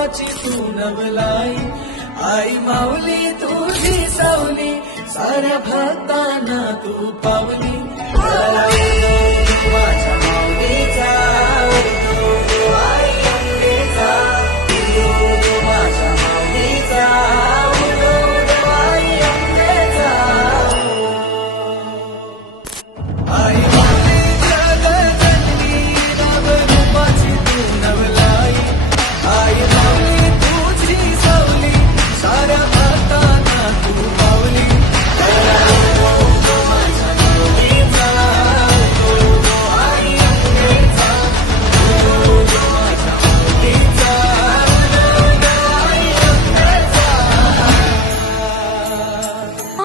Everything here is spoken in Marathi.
रूपाची तू नवलाई, आई माऊली तुझी सावली, साऱ्या भक्तांना तू पावली.